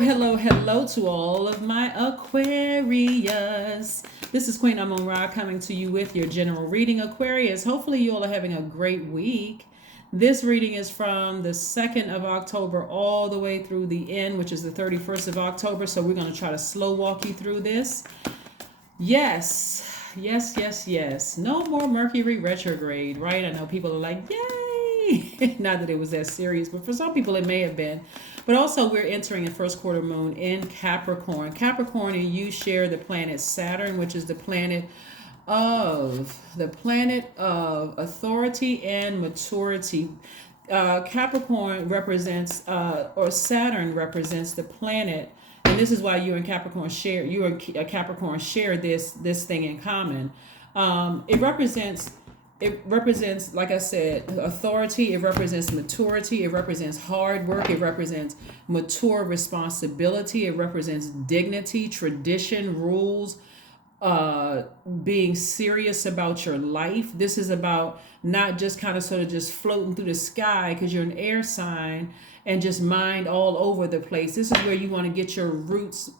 Hello to all of my Aquarius. This is Queen Amun Ra coming to you with your general reading, Aquarius. Hopefully you all are having a great week. This reading is from the 2nd of October all the way through the end, which is the 31st of October. So we're going to try to slow walk you through this. Yes. No more Mercury retrograde, right? I know people are like, yay! Not that it was that serious, but for some people it may have been. But also we're entering a first quarter moon in Capricorn. Capricorn and you share the planet Saturn, which is the planet of authority and maturity. Capricorn represents or Saturn represents the planet, and this is why you and Capricorn share this thing in common. It represents, like I said, authority. It represents maturity. It represents hard work. It represents mature responsibility. It represents dignity, tradition, rules, being serious about your life. This is about not just kind of sort of just floating through the sky because you're an air sign and just mind all over the place. This is where you want to get your roots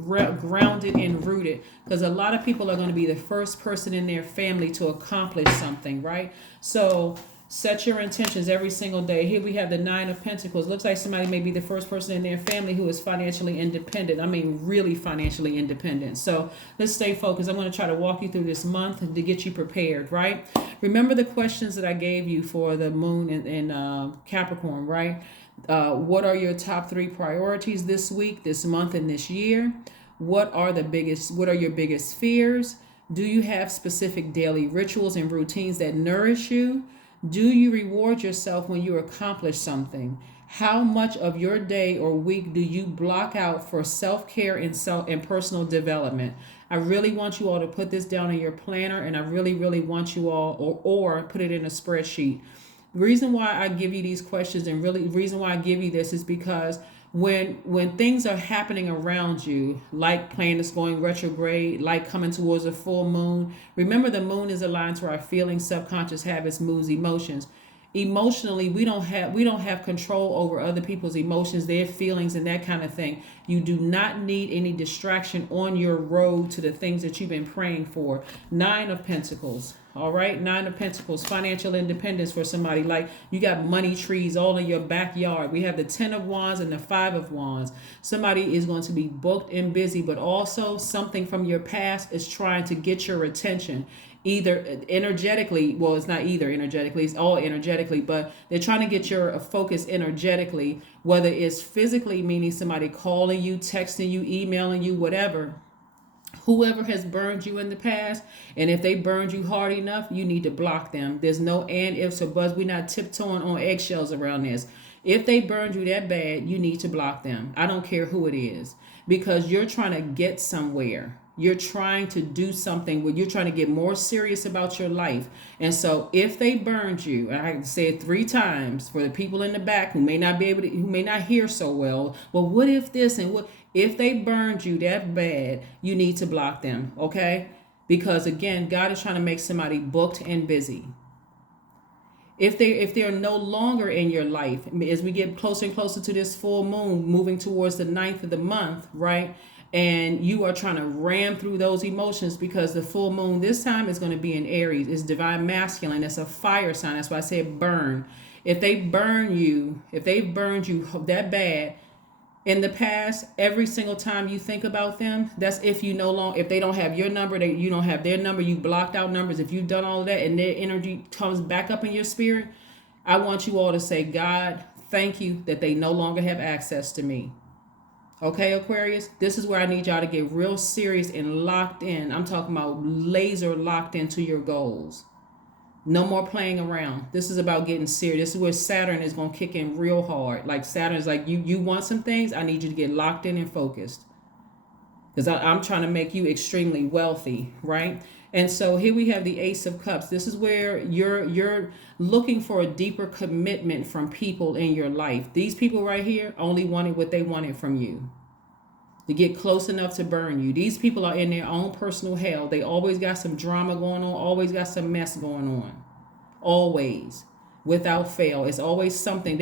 grounded and rooted, because a lot of people are going to be the first person in their family to accomplish something, right? So set your intentions every single day. Here we have the 9 of Pentacles. Looks like somebody may be the first person in their family who is financially independent. I mean, really financially independent. So let's stay focused. I'm going to try to walk you through this month to get you prepared, right? Remember the questions that I gave you for the moon in Capricorn, right? What are your top 3 priorities this week, this month, and this year? What are your biggest fears? Do you have specific daily rituals and routines that nourish you? Do you reward yourself when you accomplish something? How much of your day or week do you block out for self-care and personal development? I really want you all to put this down in your planner, and I really want you all or put it in a spreadsheet. The reason why I give you these questions and really the reason why I give you this is because when things are happening around you, like planets going retrograde, like coming towards a full moon, remember the moon is aligned to our feelings, subconscious habits, moods, emotions. Emotionally, we don't have control over other people's emotions, their feelings, and that kind of thing. You do not need any distraction on your road to the things that you've been praying for. 9 of Pentacles. All right, 9 of Pentacles, financial independence for somebody. Like you got money trees all in your backyard. We have the 10 of Wands and the 5 of Wands. Somebody is going to be booked and busy, but also something from your past is trying to get your attention. Either energetically, well, it's not either energetically, it's all energetically, but they're trying to get your focus energetically, whether it's physically, meaning somebody calling you, texting you, emailing you, whatever. Whoever has burned you in the past, and if they burned you hard enough, you need to block them. There's no and, ifs, or buts. We're not tiptoeing on eggshells around this. If they burned you that bad, you need to block them. I don't care who it is, because you're trying to get somewhere. You're trying to do something where you're trying to get more serious about your life. And so if they burned you, and I say it 3 times for the people in the back who may not hear so well, what if this and what if they burned you that bad, you need to block them, okay? Because again, God is trying to make somebody booked and busy. If they are no longer in your life, as we get closer and closer to this full moon, moving towards the 9th of the month, right? And you are trying to ram through those emotions, because the full moon this time is going to be in Aries. It's divine masculine. It's a fire sign. That's why I say burn. If they've burned you that bad in the past, every single time you think about them, that's if they don't have your number, you don't have their number, you blocked out numbers. If you've done all of that and their energy comes back up in your spirit, I want you all to say, God, thank you that they no longer have access to me. Okay, Aquarius, this is where I need y'all to get real serious and locked in. I'm talking about laser locked into your goals. No more playing around. This is about getting serious. This is where Saturn is going to kick in real hard. Like Saturn is like, you want some things, I need you to get locked in and focused. Because I'm trying to make you extremely wealthy, right? And so here we have the Ace of Cups. This is where you're looking for a deeper commitment from people in your life. These people right here only wanted what they wanted from you, to get close enough to burn you. These people are in their own personal hell. They always got some drama going on, always got some mess going on. Always. without fail. It's always something.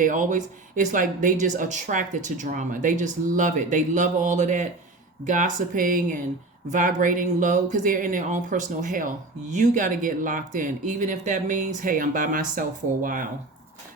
It's like they just attracted to drama. They just love it. They love all of that gossiping and vibrating low because they're in their own personal hell. You got to get locked in, even if that means, hey, I'm by myself for a while.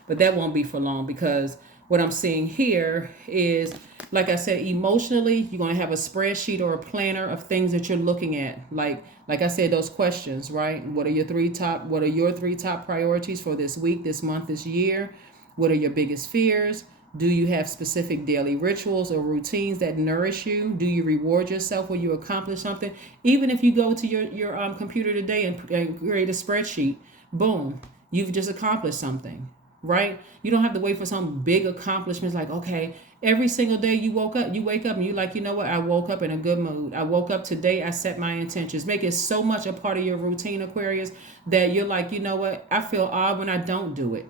But that won't be for long, because what I'm seeing here is, like I said, emotionally, you're going to have a spreadsheet or a planner of things that you're looking at. Like I said, those questions, right? What are your three top priorities for this week, this month, this year? What are your biggest fears? Do you have specific daily rituals or routines that nourish you? Do you reward yourself when you accomplish something? Even if you go to your computer today and create a spreadsheet, boom, you've just accomplished something, right? You don't have to wait for some big accomplishments like, okay, every single day you wake up and you're like, you know what? I woke up in a good mood. I woke up today. I set my intentions. Make it so much a part of your routine, Aquarius, that you're like, you know what? I feel odd when I don't do it.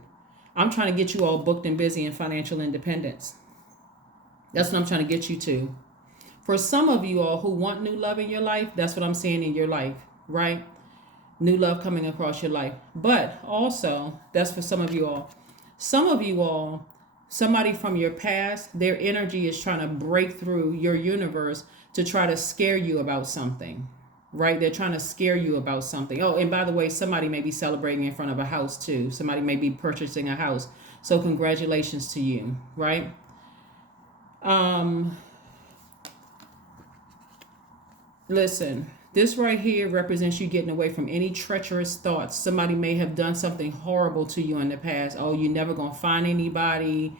I'm trying to get you all booked and busy in financial independence. That's what I'm trying to get you to. For some of you all who want new love in your life, that's what I'm seeing in your life, right? New love coming across your life. But also, that's for some of you all. Some of you all, somebody from your past, their energy is trying to break through your universe to try to scare you about something. Right? They're trying to scare you about something. Oh, and by the way, somebody may be celebrating in front of a house too. Somebody may be purchasing a house. So congratulations to you, right? Listen, this right here represents you getting away from any treacherous thoughts. Somebody may have done something horrible to you in the past. Oh, you're never going to find anybody.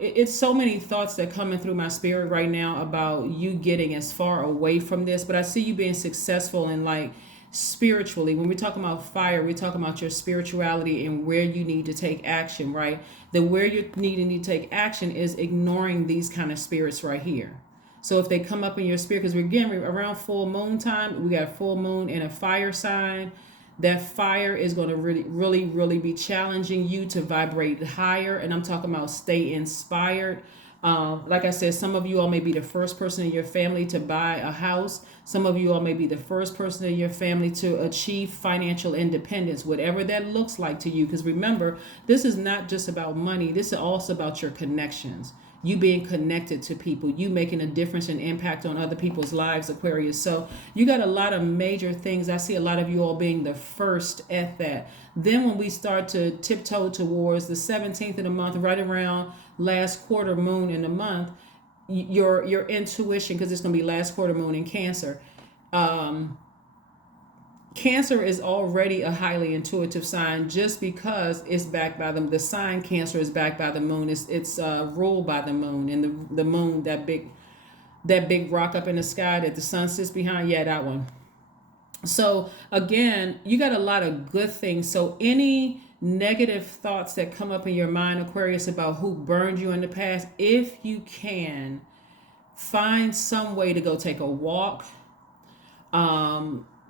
It's so many thoughts that coming through my spirit right now about you getting as far away from this, but I see you being successful in, like, spiritually. When we're talking about fire, we're talking about your spirituality and where you need to take action, right? Where you need to take action is ignoring these kind of spirits right here. So if they come up in your spirit, because we're around full moon time, we got full moon in a fire sign. That fire is going to really be challenging you to vibrate higher. And I'm talking about stay inspired. Like I said, some of you all may be the first person in your family to buy a house. Some of you all may be the first person in your family to achieve financial independence, whatever that looks like to you. Because remember, this is not just about money. This is also about your connections. You being connected to people, you making a difference and impact on other people's lives, Aquarius. So you got a lot of major things. I see a lot of you all being the first at that. Then when we start to tiptoe towards the 17th of the month, right around last quarter moon in the month, your intuition, because it's going to be last quarter moon in Cancer. Cancer is already a highly intuitive sign just because it's backed by the sign. Cancer is backed by the moon. It's ruled by the moon, and the moon, that big rock up in the sky that the sun sits behind. Yeah, that one. So again, you got a lot of good things. So any negative thoughts that come up in your mind, Aquarius, about who burned you in the past, if you can, find some way to go take a walk.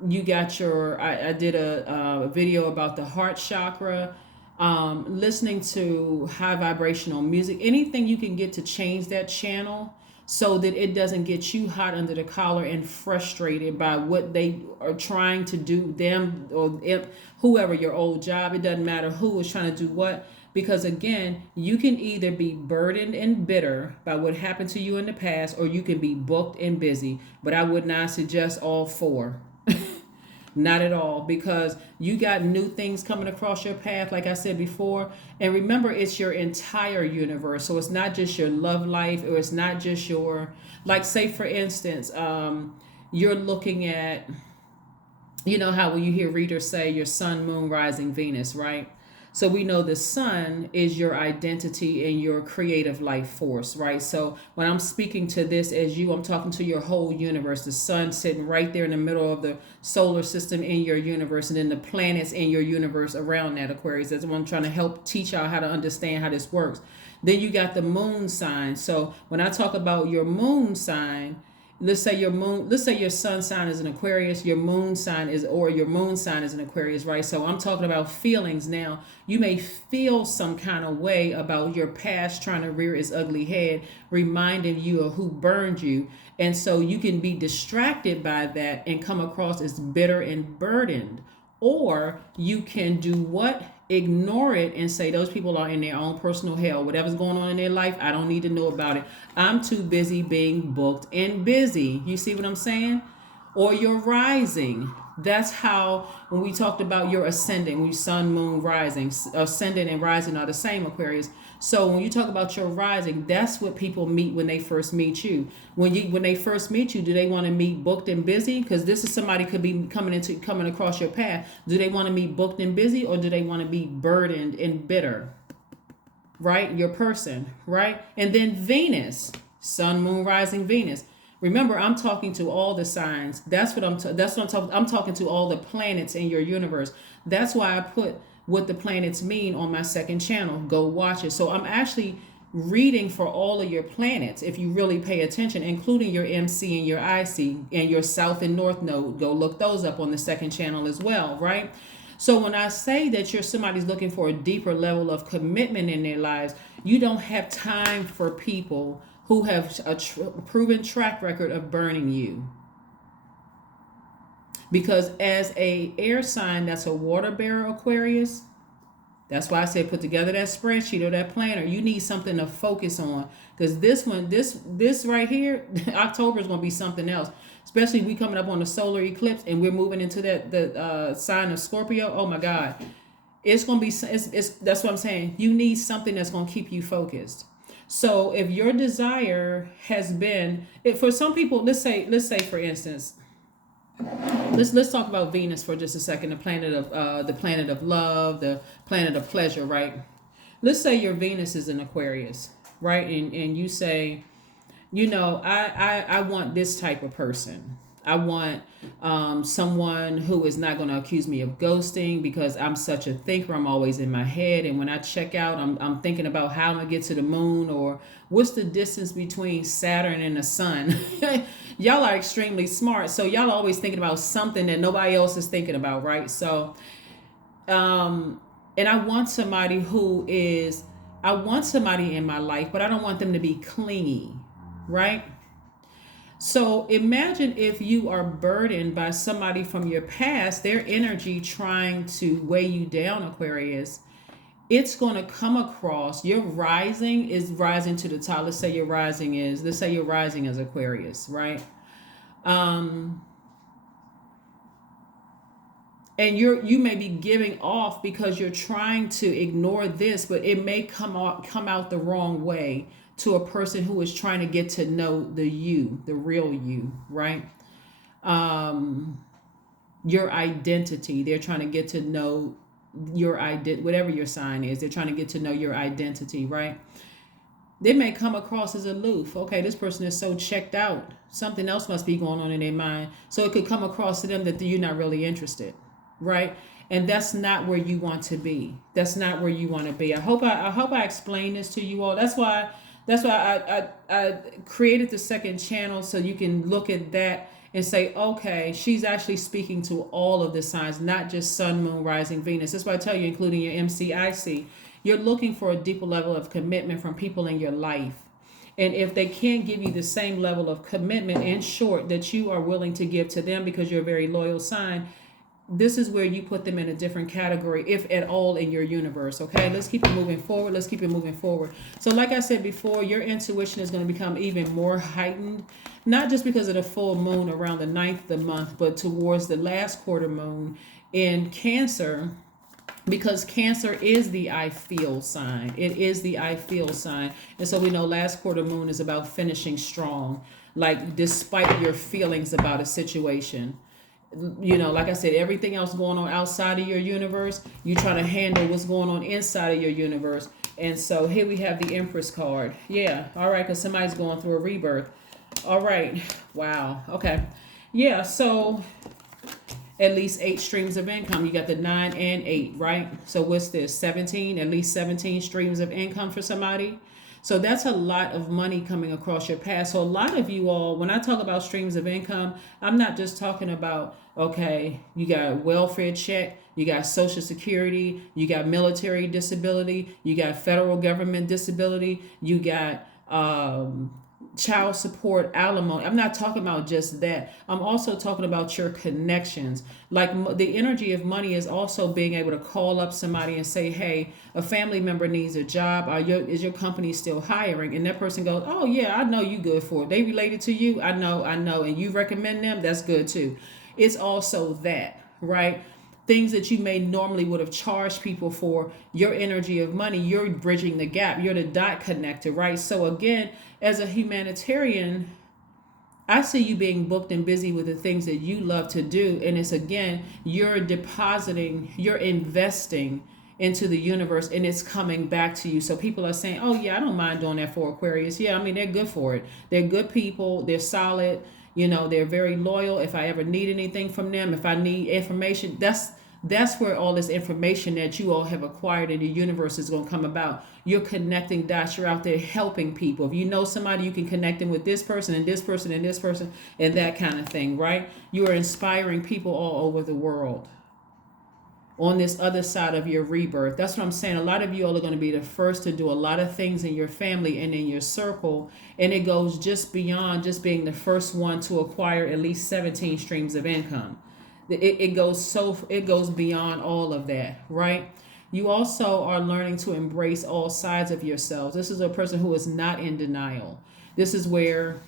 You got I did a video about the Heart Chakra, listening to high vibrational music, anything you can get to change that channel so that it doesn't get you hot under the collar and frustrated by what they are trying to do, them or whoever, your old job. It doesn't matter who is trying to do what, because again, you can either be burdened and bitter by what happened to you in the past, or you can be booked and busy. But I would not suggest all four. Not at all, because you got new things coming across your path, like I said before. And remember, it's your entire universe. So it's not just your love life, or it's not just your, like, say, for instance, you're looking at, you know how when you hear readers say your sun, moon, rising, Venus, right? So we know the sun is your identity and your creative life force, right? So when I'm speaking to this as you, I'm talking to your whole universe. The sun sitting right there in the middle of the solar system in your universe, and then the planets in your universe around that, Aquarius. That's what I'm trying to help teach y'all how to understand how this works. Then you got the moon sign. So when I talk about your moon sign, let's say your sun sign is an Aquarius, your moon sign is an Aquarius, right? So I'm talking about feelings now. You may feel some kind of way about your past trying to rear its ugly head, reminding you of who burned you. And so you can be distracted by that and come across as bitter and burdened. Or you can do what? ignore it and say those people are in their own personal hell. Whatever's going on in their life, I don't need to know about it. I'm too busy being booked and busy. You see what I'm saying? Or your rising. That's how, when we talked about your ascending, we sun, moon, rising, ascending and rising are the same, Aquarius. So when you talk about your rising, that's what people meet when they first meet you. When they first meet you, do they want to meet booked and busy? Because this is somebody could be coming across your path. Do they want to meet booked and busy, or do they want to be burdened and bitter? Right? Your person, right? And then Venus, sun, moon, rising, Venus. Remember, I'm talking to all the signs. That's what I'm talking. I'm talking to all the planets in your universe. That's why I put what the planets mean on my second channel. Go watch it. So I'm actually reading for all of your planets if you really pay attention, including your MC and your IC and your South and North node. Go look those up on the second channel as well, right? So when I say that somebody's looking for a deeper level of commitment in their lives, you don't have time for people who have a proven track record of burning you. Because as a air sign that's a water bearer, Aquarius, that's why I said put together that spreadsheet or that planner. You need something to focus on. Because this right here, October is going to be something else. Especially we coming up on the solar eclipse and we're moving into the sign of Scorpio. Oh my God. It's going to be, that's what I'm saying. You need something that's going to keep you focused. So if your desire has been, for some people, let's say for instance, let's talk about Venus for just a second, the planet of love, the planet of pleasure, right? Let's say your Venus is in Aquarius, right? And you say, I want this type of person. I want someone who is not going to accuse me of ghosting because I'm such a thinker. I'm always in my head. And when I check out, I'm thinking about how I'm going to get to the moon, or what's the distance between Saturn and the sun. Y'all are extremely smart. So y'all are always thinking about something that nobody else is thinking about, right? So, and I want somebody in my life, but I don't want them to be clingy, right? So imagine if you are burdened by somebody from your past, their energy trying to weigh you down, Aquarius. It's going to come across, your rising is rising to the top. Let's say your rising is Aquarius, right? And you may be giving off because you're trying to ignore this, but it may come out the wrong way to a person who is trying to get to know the real you, right? Your identity. They're trying to get to know your identity, whatever your sign is. They're trying to get to know your identity, right? They may come across as aloof. Okay, this person is so checked out. Something else must be going on in their mind. So it could come across to them that you're not really interested, right? And that's not where you want to be. That's not where you want to be. I hope I explained this to you all. That's why I created the second channel, so you can look at that and say, okay, she's actually speaking to all of the signs, not just sun, moon, rising, Venus. That's why I tell you, including your MCIC, you're looking for a deeper level of commitment from people in your life. And if they can't give you the same level of commitment, in short, that you are willing to give to them because you're a very loyal sign, this is where you put them in a different category, if at all, in your universe. Okay, let's keep it moving forward. So like I said before, your intuition is going to become even more heightened, not just because of the full moon around the 9th of the month, but towards the last quarter moon in Cancer, because Cancer is the I feel sign. It is the I feel sign. And so we know last quarter moon is about finishing strong, like despite your feelings about a situation. Like I said, everything else going on outside of your universe, you try to handle what's going on inside of your universe. And so here we have the Empress card. Yeah, all right, because somebody's going through a rebirth. All right, wow, okay. Yeah, so at least 8 streams of income. You got the 9 and 8, right? So what's this, 17? At least 17 streams of income for somebody. So that's a lot of money coming across your path. So a lot of you all, when I talk about streams of income, I'm not just talking about, okay, you got welfare check, you got Social Security, you got military disability, you got federal government disability, you got child support, alimony. I'm not talking about just that. I'm also talking about your connections. Like the energy of money is also being able to call up somebody and say, hey, a family member needs a job. Is your company still hiring? And that person goes, oh yeah, I know you good for it. They related to you. I know. And you recommend them. That's good too. It's also that, right? Things that you may normally would have charged people for, your energy of money, you're bridging the gap. You're the dot connector, right? So again, as a humanitarian, I see you being booked and busy with the things that you love to do. And it's again, you're depositing, you're investing into the universe, and it's coming back to you. So people are saying, oh yeah, I don't mind doing that for Aquarius. Yeah, I mean, they're good for it. They're good people. They're solid. They're very loyal. If I ever need anything from them, if I need information, that's where all this information that you all have acquired in the universe is going to come about. You're connecting dots. You're out there helping people. If you know somebody, you can connect them with this person and this person and this person and that kind of thing, right? You are inspiring people all over the world on this other side of your rebirth. That's what I'm saying. A lot of you all are going to be the first to do a lot of things in your family and in your circle. And it goes just beyond just being the first one to acquire at least 17 streams of income. It goes beyond all of that, right? You also are learning to embrace all sides of yourselves. This is a person who is not in denial. This is where,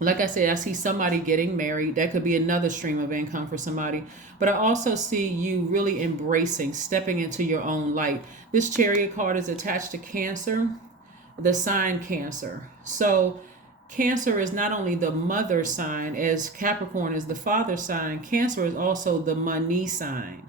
like I said, I see somebody getting married. That could be another stream of income for somebody. But I also see you really embracing, stepping into your own light. This Chariot card is attached to Cancer, the sign Cancer. So Cancer is not only the mother sign, as Capricorn is the father sign. Cancer is also the money sign.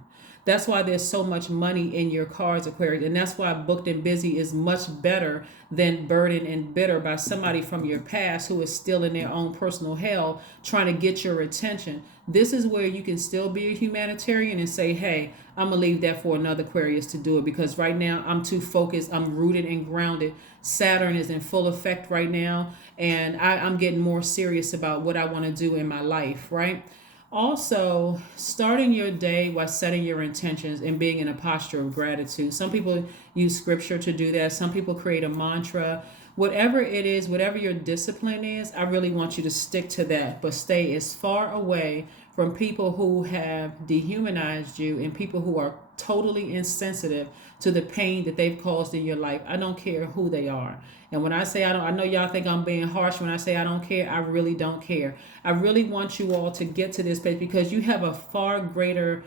That's why there's so much money in your cards, Aquarius. And that's why booked and busy is much better than burdened and bitter by somebody from your past who is still in their own personal hell trying to get your attention. This is where you can still be a humanitarian and say, hey, I'm going to leave that for another Aquarius to do it, because right now I'm too focused. I'm rooted and grounded. Saturn is in full effect right now, and I'm getting more serious about what I want to do in my life, right? Also, starting your day by setting your intentions and being in a posture of gratitude. Some people use scripture to do that. Some people create a mantra. Whatever it is, whatever your discipline is, I really want you to stick to that, but stay as far away from people who have dehumanized you and people who are totally insensitive to the pain that they've caused in your life. I don't care who they are. And when I say I know y'all think I'm being harsh when I say I don't care. I really don't care. I really want you all to get to this place, because you have a far greater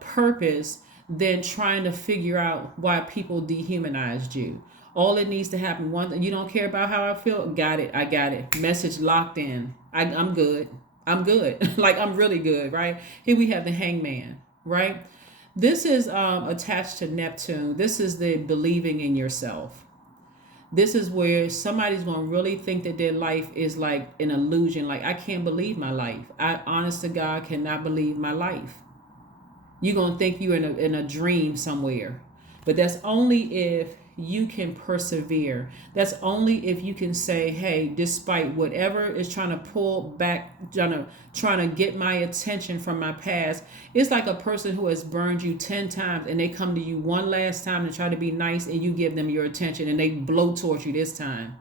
purpose than trying to figure out why people dehumanized you. All it needs to happen, you don't care about how I feel? Got it. I got it. Message locked in. I'm good. I'm good. Like, I'm really good, right? Here we have the Hangman, right? This is attached to Neptune. This is the believing in yourself. This is where somebody's going to really think that their life is like an illusion. Like, I can't believe my life. I, honest to God, cannot believe my life. You're going to think you're in a dream somewhere. But that's only if you can persevere. That's only if you can say, hey, despite whatever is trying to pull back, trying to get my attention from my past. It's like a person who has burned you 10 times and they come to you one last time to try to be nice, and you give them your attention and they blowtorch you this time.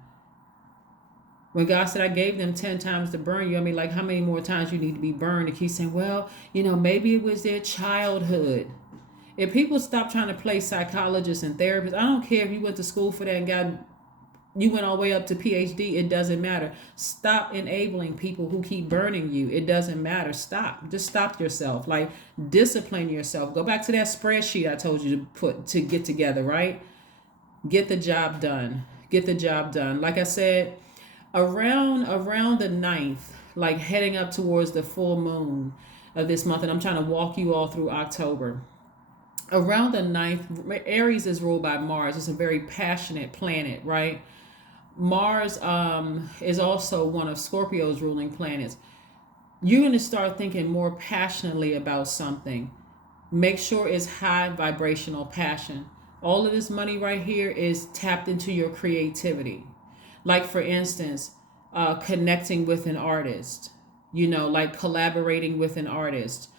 When God said, I gave them 10 times to burn you, I mean, like, how many more times you need to be burned? And keep saying, well, maybe it was their childhood. If people stop trying to play psychologists and therapists, I don't care if you went to school for that and you went all the way up to PhD, it doesn't matter. Stop enabling people who keep burning you. It doesn't matter. Stop. Just stop yourself. Like, discipline yourself. Go back to that spreadsheet I told you to get together, right? Get the job done. Get the job done. Like I said, around the 9th, like heading up towards the full moon of this month, and I'm trying to walk you all through October. Around the 9th, Aries is ruled by Mars. It's a very passionate planet, right? Mars is also one of Scorpio's ruling planets. You're going to start thinking more passionately about something. Make sure it's high vibrational passion. All of this money right here is tapped into your creativity. Like, for instance, connecting with an artist, like collaborating with an artist,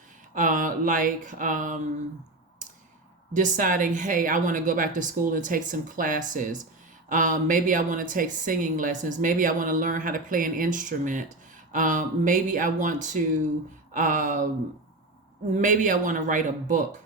deciding, hey, I want to go back to school and take some classes. Maybe I want to take singing lessons. Maybe I want to learn how to play an instrument. Maybe I want to maybe I want to write a book,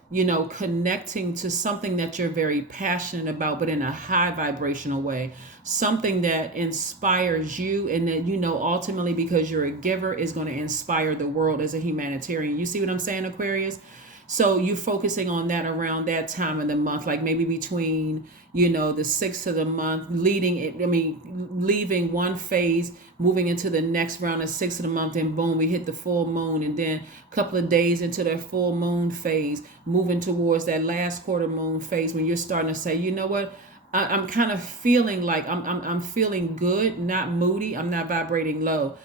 connecting to something that you're very passionate about, but in a high vibrational way, something that inspires you, and that, ultimately, because you're a giver, is going to inspire the world as a humanitarian. You see what I'm saying, Aquarius? So you focusing on that around that time of the month, like maybe between, the 6th of the month, leaving one phase, moving into the next round of 6th of the month, and boom, we hit the full moon. And then a couple of days into that full moon phase, moving towards that last quarter moon phase, when you're starting to say, you know what? I'm kind of feeling like I'm feeling good, not moody. I'm not vibrating low.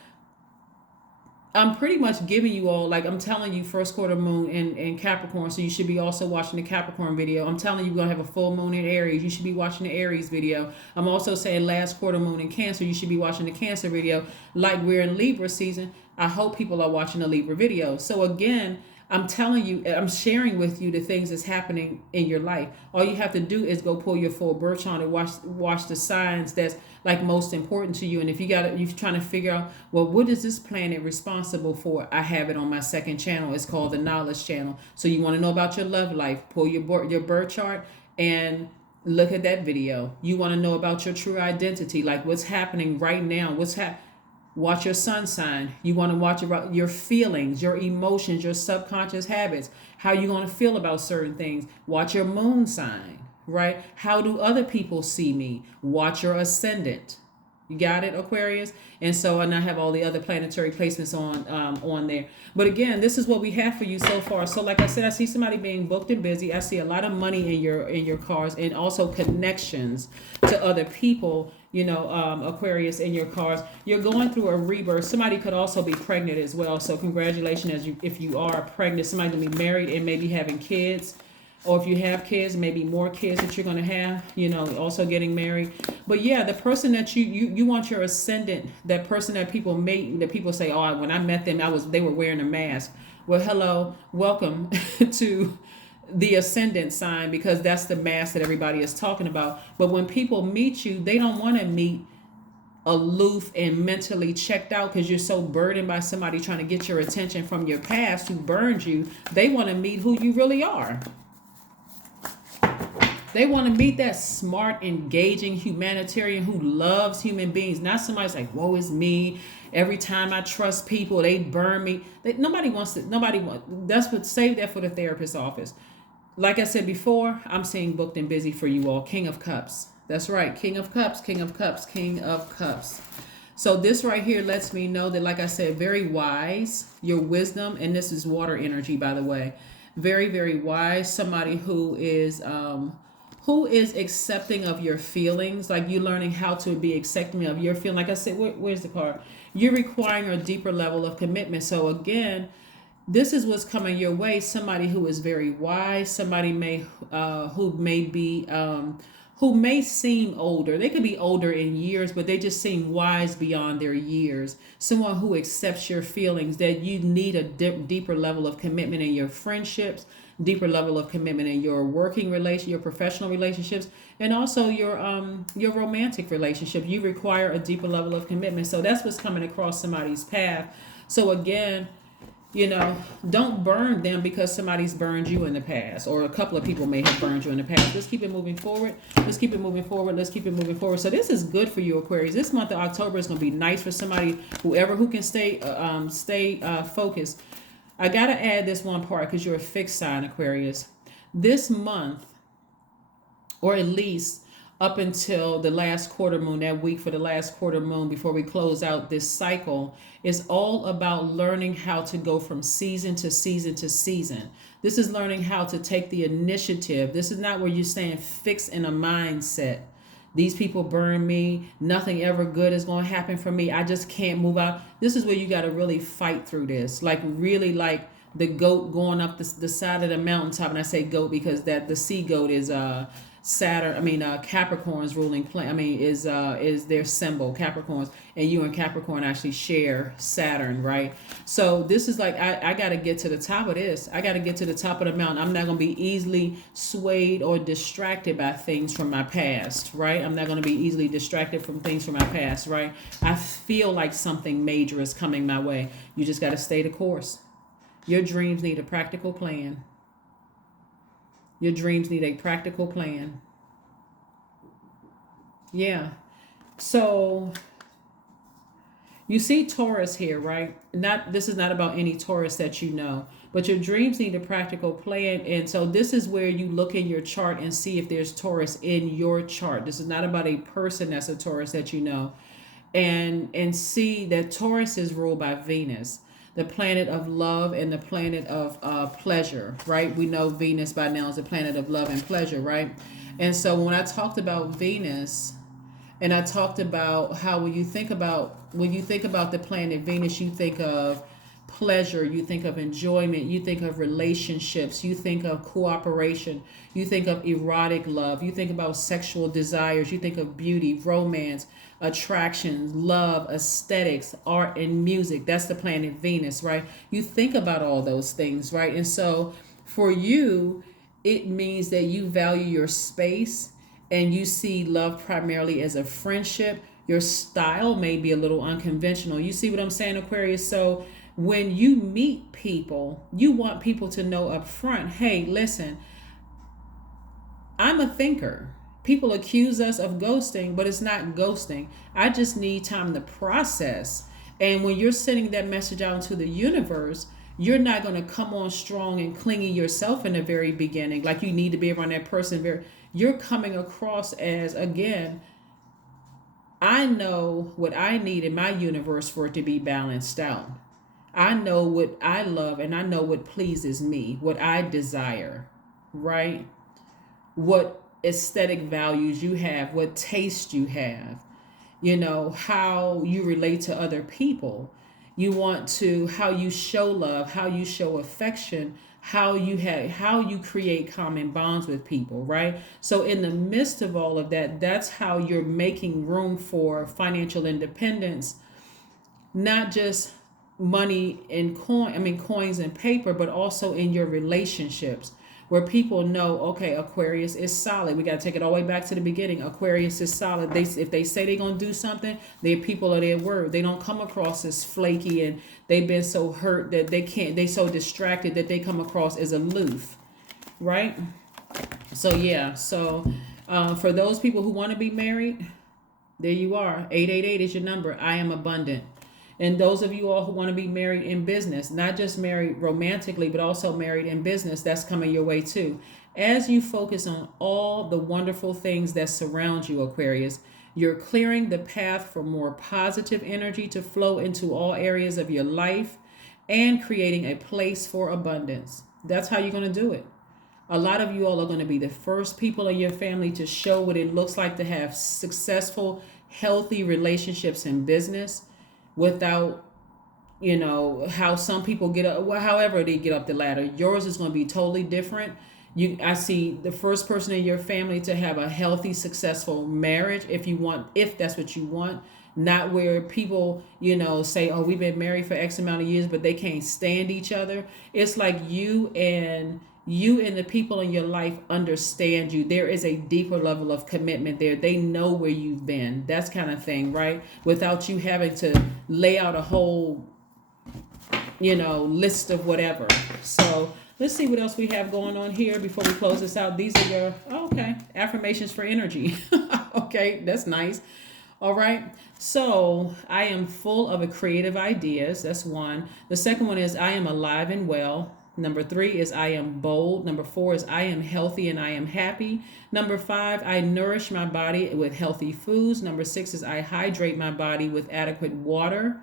I'm pretty much giving you all, like I'm telling you, first quarter moon in Capricorn, so you should be also watching the Capricorn video. I'm telling you, we're going to have a full moon in Aries. You should be watching the Aries video. I'm also saying last quarter moon in Cancer. You should be watching the Cancer video. Like we're in Libra season, I hope people are watching the Libra video. So again, I'm telling you, I'm sharing with you the things that's happening in your life. All you have to do is go pull your full birth chart and watch the signs that's like most important to you. And if you're trying to figure out, well, what is this planet responsible for? I have it on my second channel. It's called the Knowledge Channel. So you want to know about your love life, pull your birth chart and look at that video. You want to know about your true identity, like what's happening right now, watch your sun sign. You want to watch about your feelings, your emotions, your subconscious habits, how you're going to feel about certain things. Watch your moon sign, right? How do other people see me? Watch your ascendant. You got it, Aquarius? And I have all the other planetary placements on there. But again, this is what we have for you so far. So like I said, I see somebody being booked and busy. I see a lot of money in your cards, and also connections to other people, Aquarius, in your cards. You're going through a rebirth. Somebody could also be pregnant as well. So congratulations if you are pregnant. Somebody can be married and maybe having kids. Or if you have kids, maybe more kids that you're going to have, also getting married. But yeah, the person that you want your ascendant, that person that people say, oh, when I met them, they were wearing a mask. Well, hello, welcome to the ascendant sign, because that's the mask that everybody is talking about. But when people meet you, they don't want to meet aloof and mentally checked out because you're so burdened by somebody trying to get your attention from your past who burned you. They want to meet who you really are. They want to meet that smart, engaging humanitarian who loves human beings. Not somebody's like, woe is me. Every time I trust people, they burn me. Save that for the therapist's office. Like I said before, I'm saying booked and busy for you all. King of Cups. That's right. King of Cups, King of Cups, King of Cups. So this right here lets me know that, like I said, very wise, your wisdom, and this is water energy, by the way. Very, very wise. Somebody who is accepting of your feelings, like you learning how to be accepting of your feeling. Like I said, where's the card? You're requiring a deeper level of commitment. So again, this is what's coming your way. Somebody who is very wise, somebody who may seem older. They could be older in years, but they just seem wise beyond their years. Someone who accepts your feelings, that you need a deeper level of commitment in your friendships, deeper level of commitment in your working relation, your professional relationships, and also your romantic relationship. You require a deeper level of commitment. So that's what's coming across somebody's path. So again, don't burn them because somebody's burned you in the past, or a couple of people may have burned you in the past. Let's keep it moving forward. Let's keep it moving forward. So this is good for you, Aquarius. This month of October is going to be nice for somebody, who can stay focused. I got to add this one part because you're a fixed sign, Aquarius. This month, or at least up until the last quarter moon, that week for the last quarter moon before we close out this cycle, is all about learning how to go from season to season to season. This is learning how to take the initiative. This is not where you're staying fixed in a mindset. These people burn me. Nothing ever good is going to happen for me. I just can't move out. This is where you got to really fight through this. Like really like the goat going up the side of the mountaintop. And I say goat because the sea goat is Capricorn's ruling planet. Is their symbol, Capricorns, and you and Capricorn actually share Saturn, right? So this is like I got to get to the top of this. I got to get to the top of the mountain. I'm not going to be easily swayed or distracted by things from my past, right? I'm not going to be easily distracted from things from my past, right? I feel like something major is coming my way. You just got to stay the course. Your dreams need a practical plan. Your dreams need a practical plan. Yeah. So you see Taurus here, right? This is not about any Taurus that you know, but your dreams need a practical plan. And so this is where you look in your chart and see if there's Taurus in your chart. This is not about a person that's a Taurus that you know. And see that Taurus is ruled by Venus, the planet of love and the planet of pleasure, right? We know Venus by now is the planet of love and pleasure, right? And so when I talked about Venus, and I talked about how when you think about the planet Venus, you think of pleasure, you think of enjoyment, you think of relationships, you think of cooperation, you think of erotic love, you think about sexual desires, you think of beauty, romance, attractions, love, aesthetics, art, and music. That's the planet Venus, right? You think about all those things, right? And so for you, it means that you value your space and you see love primarily as a friendship. Your style may be a little unconventional. You see what I'm saying, Aquarius? So when you meet people, you want people to know up front, hey, listen, I'm a thinker. People accuse us of ghosting, but it's not ghosting. I just need time to process. And when you're sending that message out into the universe, you're not going to come on strong and clingy yourself in the very beginning, like you need to be around that person. You're coming across as, again, I know what I need in my universe for it to be balanced out. I know what I love and I know what pleases me, what I desire, right? What aesthetic values you have, what taste you have, how you relate to other people. You want to, how you show love, how you show affection, how you create common bonds with people, right? So in the midst of all of that, that's how you're making room for financial independence, not just money and coins and paper, but also in your relationships, where people know, okay, Aquarius is solid. We got to take it all the way back to the beginning. Aquarius is solid. If they say they're going to do something, they're people of their word. They don't come across as flaky and they've been so hurt that they so distracted that they come across as aloof, right? So yeah, for those people who want to be married, there you are. 888 is your number. I am abundant. And those of you all who want to be married in business, not just married romantically, but also married in business, that's coming your way too. As you focus on all the wonderful things that surround you, Aquarius, you're clearing the path for more positive energy to flow into all areas of your life and creating a place for abundance. That's how you're going to do it. A lot of you all are going to be the first people in your family to show what it looks like to have successful, healthy relationships in business, without, how some people get up, however they get up the ladder. Yours is going to be totally different. I see the first person in your family to have a healthy, successful marriage, if that's what you want, not where people, say, oh, we've been married for X amount of years, but they can't stand each other. It's like you and the people in your life understand you. There is a deeper level of commitment there. They know where you've been. That's kind of thing, right? Without you having to lay out a whole, list of whatever. So let's see what else we have going on here before we close this out. These are your, affirmations for energy. Okay, that's nice. All right. So I am full of creative ideas. That's one. The second one is I am alive and well. Number 3 is I am bold. Number 4 is I am healthy and I am happy. Number 5, I nourish my body with healthy foods. Number 6 is I hydrate my body with adequate water.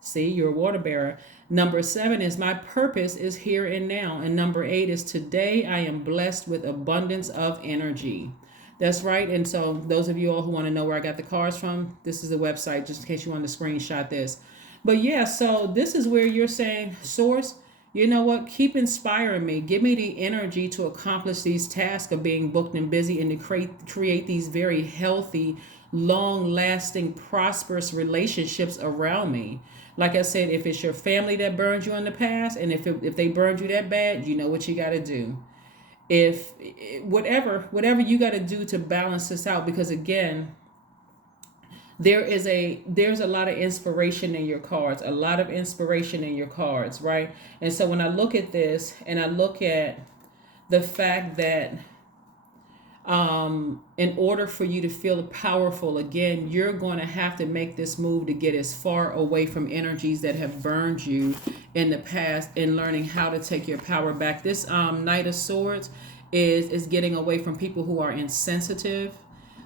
See, you're a water bearer. Number 7 is my purpose is here and now. And number 8 is today I am blessed with abundance of energy. That's right. And so those of you all who want to know where I got the cards from, this is the website, just in case you want to screenshot this. But yeah, so this is where you're saying, Source, You know what? Keep inspiring me. Give me the energy to accomplish these tasks of being booked and busy, and to create these very healthy, long-lasting, prosperous relationships around me. Like I said, if it's your family that burned you in the past, and if they burned you that bad, you know what you got to do. If whatever you got to do to balance this out, because again, there's a lot of inspiration in your cards, a lot of inspiration in your cards, right? And so when I look at this and I look at the fact that in order for you to feel powerful again, you're going to have to make this move to get as far away from energies that have burned you in the past, and learning how to take your power back. This Knight of Swords is getting away from people who are insensitive,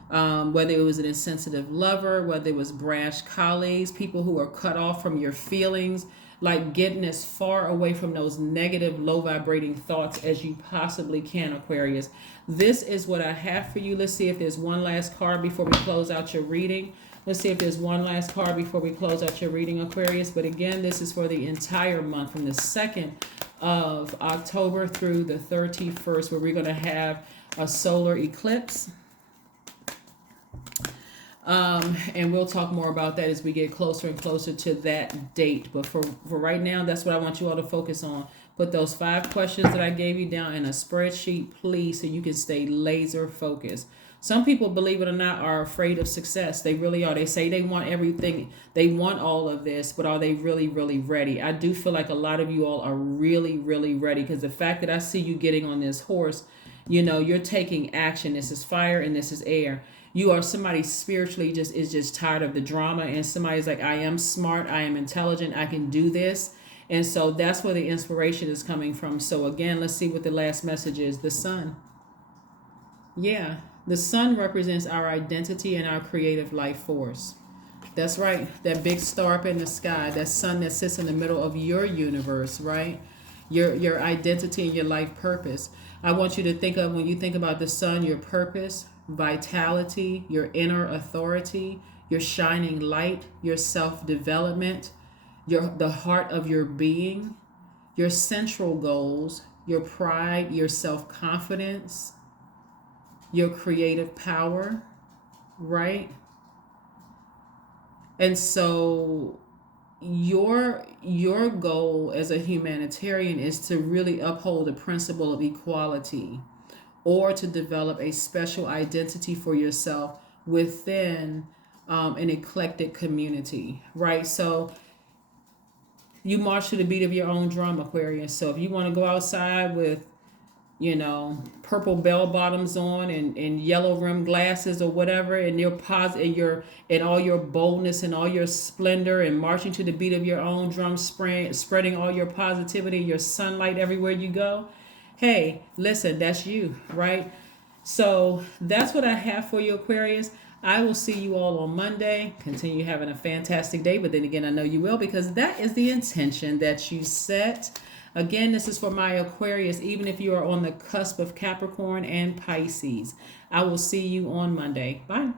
whether it was an insensitive lover, whether it was brash colleagues, people who are cut off from your feelings, like getting as far away from those negative, low vibrating thoughts as you possibly can, Aquarius. This is what I have for you. Let's see if there's one last card before we close out your reading. Let's see if there's one last card before we close out your reading, Aquarius. But again, this is for the entire month, from the 2nd of October through the 31st, where we're going to have a solar eclipse. And we'll talk more about that as we get closer and closer to that date. But for right now, that's what I want you all to focus on. Put those 5 questions that I gave you down in a spreadsheet, please, so you can stay laser focused. Some people, believe it or not, are afraid of success. They really are. They say they want everything. They want all of this, but are they really, really ready? I do feel like a lot of you all are really, really ready, because the fact that I see you getting on this horse, you know, you're taking action. This is fire and this is air. You are somebody spiritually just tired of the drama, and somebody's like, I am smart, I am intelligent, I can do this. And so that's where the inspiration is coming from. So again, let's see what the last message is. The sun. Yeah, the sun represents our identity and our creative life force. That's right. That big star up in the sky, that sun that sits in the middle of your universe, right? Your identity and your life purpose. I want you to think of, when you think about the sun, your purpose, vitality, your inner authority, your shining light, your self-development, the heart of your being, your central goals, your pride, your self-confidence, your creative power, right? And so your goal as a humanitarian is to really uphold the principle of equality, or to develop a special identity for yourself within an eclectic community, right? So you march to the beat of your own drum, Aquarius. So if you want to go outside with, you know, purple bell bottoms on and yellow rim glasses or whatever, and your and all your boldness and all your splendor, and marching to the beat of your own drum, spreading all your positivity, your sunlight everywhere you go, hey, listen, that's you, right? So that's what I have for you, Aquarius. I will see you all on Monday. Continue having a fantastic day. But then again, I know you will, because that is the intention that you set. Again, this is for my Aquarius, even if you are on the cusp of Capricorn and Pisces. I will see you on Monday. Bye.